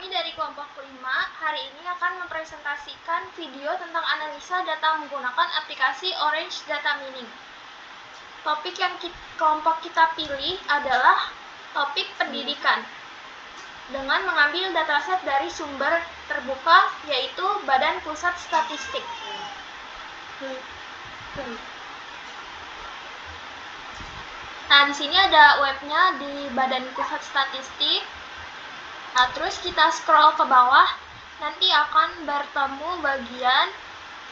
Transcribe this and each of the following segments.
Kami dari kelompok 5 hari ini akan mempresentasikan video tentang analisa data menggunakan aplikasi Orange Data Mining. Topik yang kelompok kita pilih adalah topik pendidikan dengan mengambil dataset dari sumber terbuka yaitu Badan Pusat Statistik. Nah, di sini ada webnya di Badan Pusat Statistik. Nah, terus kita scroll ke bawah, nanti akan bertemu bagian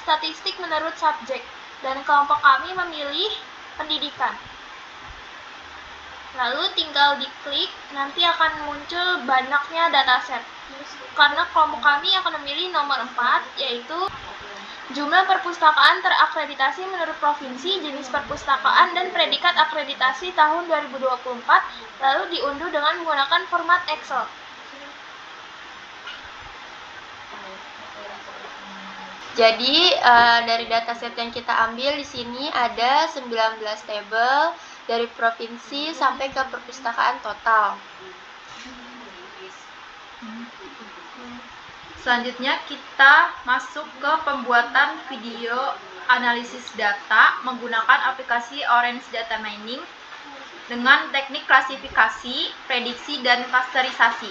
statistik menurut subjek, dan kelompok kami memilih pendidikan. Lalu tinggal diklik, nanti akan muncul banyaknya dataset. Karena kelompok kami akan memilih nomor 4, yaitu jumlah perpustakaan terakreditasi menurut provinsi, jenis perpustakaan, dan predikat akreditasi tahun 2024, lalu diunduh dengan menggunakan format Excel. Jadi dari dataset yang kita ambil di sini ada 19 tabel dari provinsi sampai ke perpustakaan total. Selanjutnya kita masuk ke pembuatan video analisis data menggunakan aplikasi Orange Data Mining dengan teknik klasifikasi, prediksi, dan klasterisasi.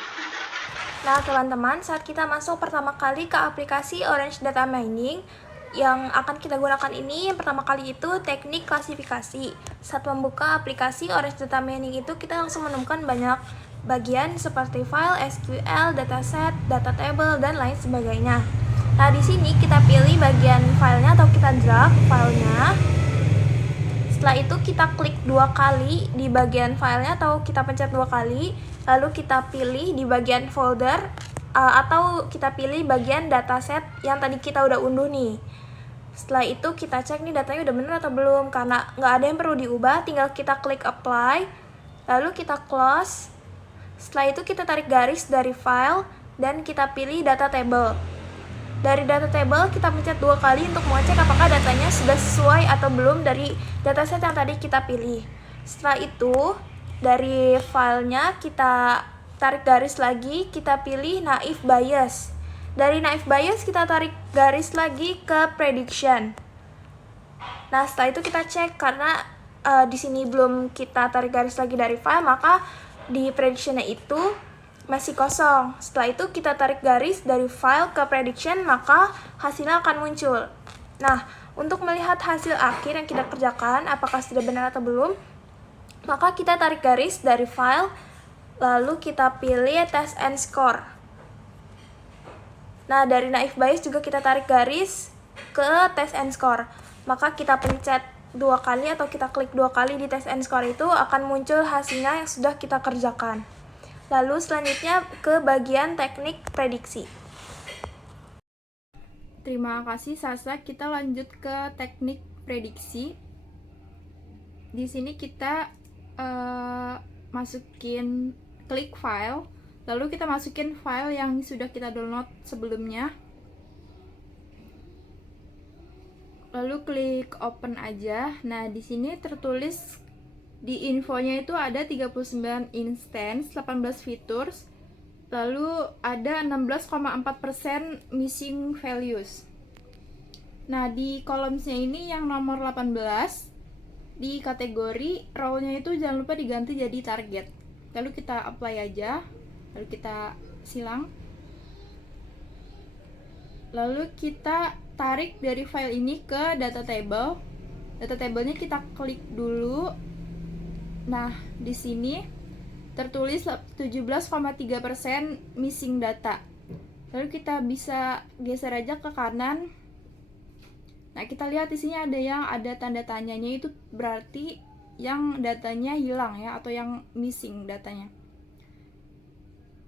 Nah, teman-teman, saat kita masuk pertama kali ke aplikasi Orange Data Mining, yang akan kita gunakan ini, yang pertama kali itu teknik klasifikasi. Saat membuka aplikasi Orange Data Mining itu, kita langsung menemukan banyak bagian seperti file, SQL, dataset, data table, dan lain sebagainya. Nah, di sini kita pilih bagian filenya atau kita drag filenya. Setelah itu kita klik 2 kali di bagian filenya atau kita pencet 2 kali, lalu kita pilih di bagian folder atau kita pilih bagian dataset yang tadi kita udah unduh nih. Setelah itu kita cek nih datanya udah bener atau belum, karena nggak ada yang perlu diubah, tinggal kita klik apply, lalu kita close. Setelah itu kita tarik garis dari file dan kita pilih data table. Dari data table kita pencet 2 kali untuk mengecek apakah datanya sudah sesuai atau belum dari dataset yang tadi kita pilih. Setelah itu dari filenya kita tarik garis lagi, kita pilih naive bias. Dari naive bias kita tarik garis lagi ke prediction. Nah, setelah itu kita cek karena di sini belum kita tarik garis lagi dari file, maka di predictionnya itu masih kosong. Setelah itu kita tarik garis dari file ke prediction, maka hasilnya akan muncul. Nah, untuk melihat hasil akhir yang kita kerjakan, apakah sudah benar atau belum, maka kita tarik garis dari file, lalu kita pilih test and score. Nah, dari naive bias juga kita tarik garis ke test and score. Maka kita pencet 2 kali atau kita klik 2 kali di test and score itu akan muncul hasilnya yang sudah kita kerjakan. Lalu selanjutnya ke bagian teknik prediksi. Terima kasih Sasa. Kita lanjut ke teknik prediksi. Di sini kita masukin klik file, lalu kita masukin file yang sudah kita download sebelumnya. Lalu klik open aja. Nah, di sini tertulis di infonya itu ada 39 instance, 18 features, lalu ada 16,4% missing values. Nah, di columns-nya ini yang nomor 18, di kategori row-nya itu jangan lupa diganti jadi target. Lalu kita apply aja, lalu kita silang. Lalu kita tarik dari file ini ke data table. Data table-nya kita klik dulu. Nah, di sini tertulis 17,3% missing data. Lalu kita bisa geser aja ke kanan. Nah, kita lihat di sini ada tanda tanyanya, itu berarti yang datanya hilang ya, atau yang missing datanya.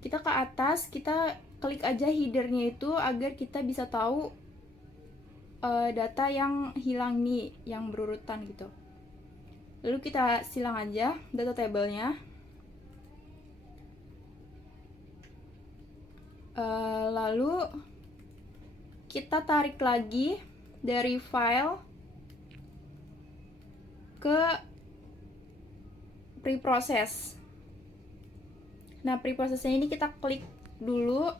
Kita ke atas, kita klik aja header-nya itu agar kita bisa tahu data yang hilang nih, yang berurutan gitu. Lalu kita silang aja data tabelnya. Lalu kita tarik lagi dari file ke preprocess. Nah, preprocessnya ini kita klik dulu.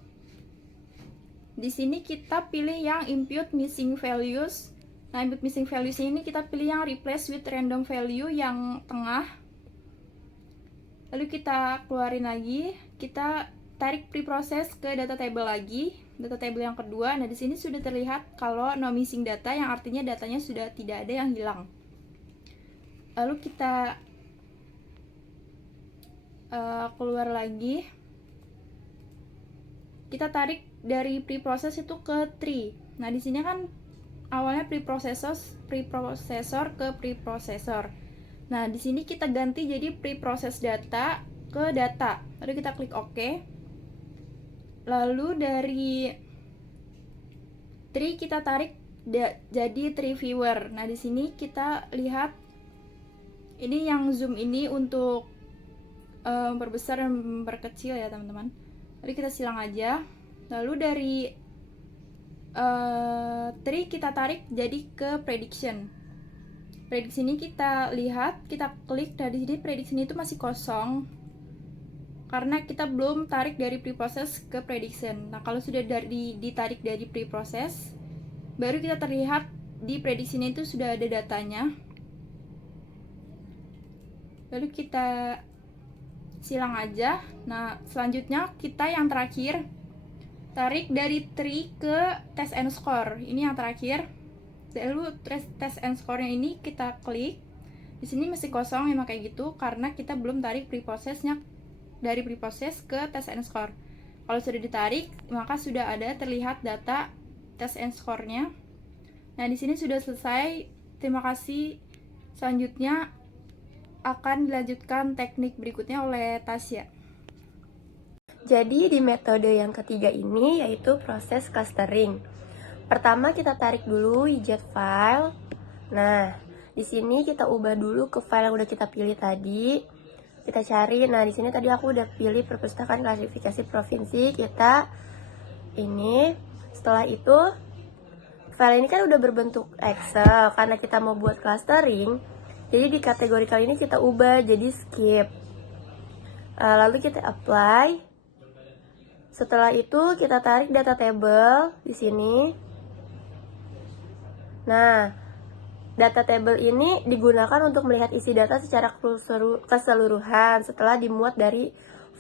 Di sini kita pilih yang impute missing values. Nah, impute missing values ini kita pilih yang replace with random value yang tengah. Lalu kita keluarin lagi, kita tarik preprocess ke data table lagi, data table yang kedua. Nah, di sini sudah terlihat kalau no missing data, yang artinya datanya sudah tidak ada yang hilang. Lalu kita keluar lagi, kita tarik dari preprocess itu ke tree. Nah, di sini kan awalnya preprocessor ke preprocessor. Nah, di sini kita ganti jadi preprocess data ke data. Lalu kita klik OK. Lalu dari tree kita tarik jadi tree viewer. Nah, di sini kita lihat ini yang zoom ini untuk memperbesar dan memperkecil ya, teman-teman. Lalu kita silang aja. Lalu dari tree kita tarik jadi ke prediction. Prediction ini kita lihat, kita klik dari sini, prediction itu masih kosong karena kita belum tarik dari preprocess ke prediction. Nah, kalau sudah ditarik dari preprocess, baru kita terlihat di prediction itu sudah ada datanya. Lalu kita silang aja. Nah, selanjutnya kita yang terakhir tarik dari tree ke test and score. Ini yang terakhir. Lalu test and score-nya ini kita klik. Di sini masih kosong emang kayak gitu karena kita belum tarik preprocess-nya dari preprocess ke test and score. Kalau sudah ditarik, maka sudah ada terlihat data test and score-nya. Nah, di sini sudah selesai. Terima kasih. Selanjutnya akan dilanjutkan teknik berikutnya oleh Tasya. Jadi di metode yang ketiga ini yaitu proses clustering. Pertama kita tarik dulu widget file. Nah, di sini kita ubah dulu ke file yang udah kita pilih tadi. Kita cari. Nah, di sini tadi aku udah pilih perpustakaan klasifikasi provinsi. Kita ini. Setelah itu file ini kan udah berbentuk Excel karena kita mau buat clustering. Jadi di kategori kali ini kita ubah jadi skip. Lalu kita apply. Setelah itu kita tarik data table di sini. Nah, data table ini digunakan untuk melihat isi data secara keseluruhan setelah dimuat dari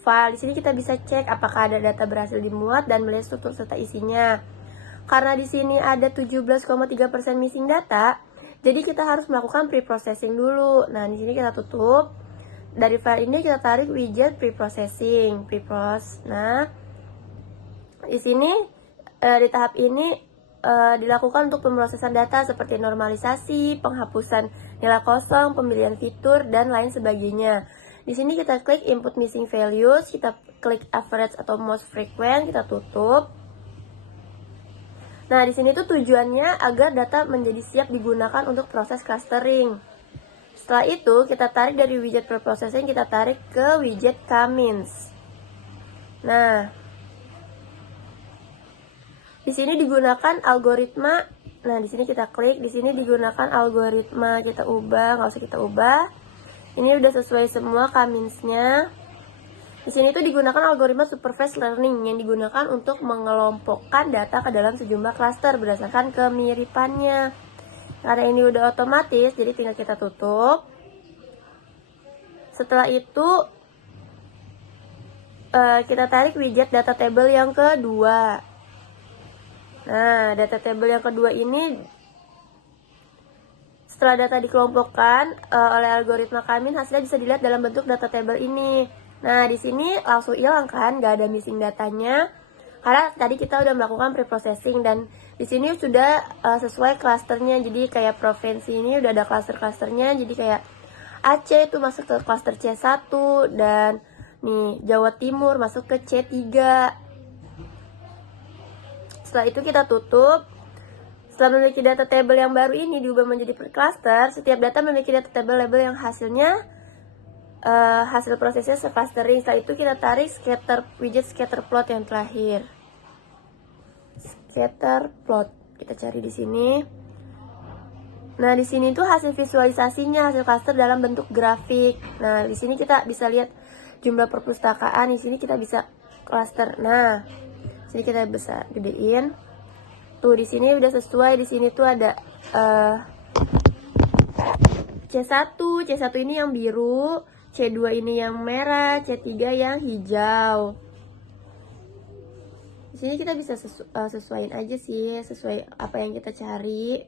file. Di sini kita bisa cek apakah ada data berhasil dimuat dan melihat struktur serta isinya. Karena di sini ada 17,3% missing data, jadi kita harus melakukan preprocessing dulu. Nah, di sini kita tutup. Dari file ini kita tarik widget preprocessing, Nah, di sini di tahap ini dilakukan untuk pemrosesan data seperti normalisasi, penghapusan nilai kosong, pemilihan fitur, dan lain sebagainya. Di sini kita klik input missing values, kita klik average atau most frequent, kita tutup. Nah, di sini tuh tujuannya agar data menjadi siap digunakan untuk proses clustering. Setelah itu, kita tarik dari widget preprocessing, kita tarik ke widget K-means. Nah, di sini digunakan algoritma. Nah, di sini kita klik, di sini digunakan algoritma, kita ubah, nggak usah kita ubah. Ini udah sesuai semua K-means-nya. Di sini itu digunakan algoritma supervised learning yang digunakan untuk mengelompokkan data ke dalam sejumlah klaster berdasarkan kemiripannya. Karena ini udah otomatis, jadi tinggal kita tutup. Setelah itu kita tarik widget data table yang kedua. Nah, data table yang kedua ini setelah data dikelompokkan oleh algoritma K-means, hasilnya bisa dilihat dalam bentuk data table ini. Nah, di sini langsung hilang kan, nggak ada missing datanya. Karena tadi kita udah melakukan preprocessing dan di sini sudah sesuai klasternya. Jadi kayak provinsi ini udah ada klaster-klasternya. Jadi kayak Aceh itu masuk ke klaster C1 dan nih Jawa Timur masuk ke C3. Setelah itu kita tutup. Setelah memiliki data table yang baru ini diubah menjadi per cluster, setiap data memiliki data table label yang hasilnya hasil prosesnya seclustering. Setelah itu kita tarik widget scatter plot yang terakhir. Scatter plot kita cari di sini. Nah, di sini tuh hasil visualisasinya, hasil cluster dalam bentuk grafik. Nah, di sini kita bisa lihat jumlah perpustakaan. Di sini kita bisa cluster. Nah, sini kita bisa gedein. Tuh di sini udah sesuai. Di sini tuh ada C1. C1 ini yang biru, C2 ini yang merah, C3 yang hijau. Di sini kita bisa sesuaiin aja sih, sesuai apa yang kita cari.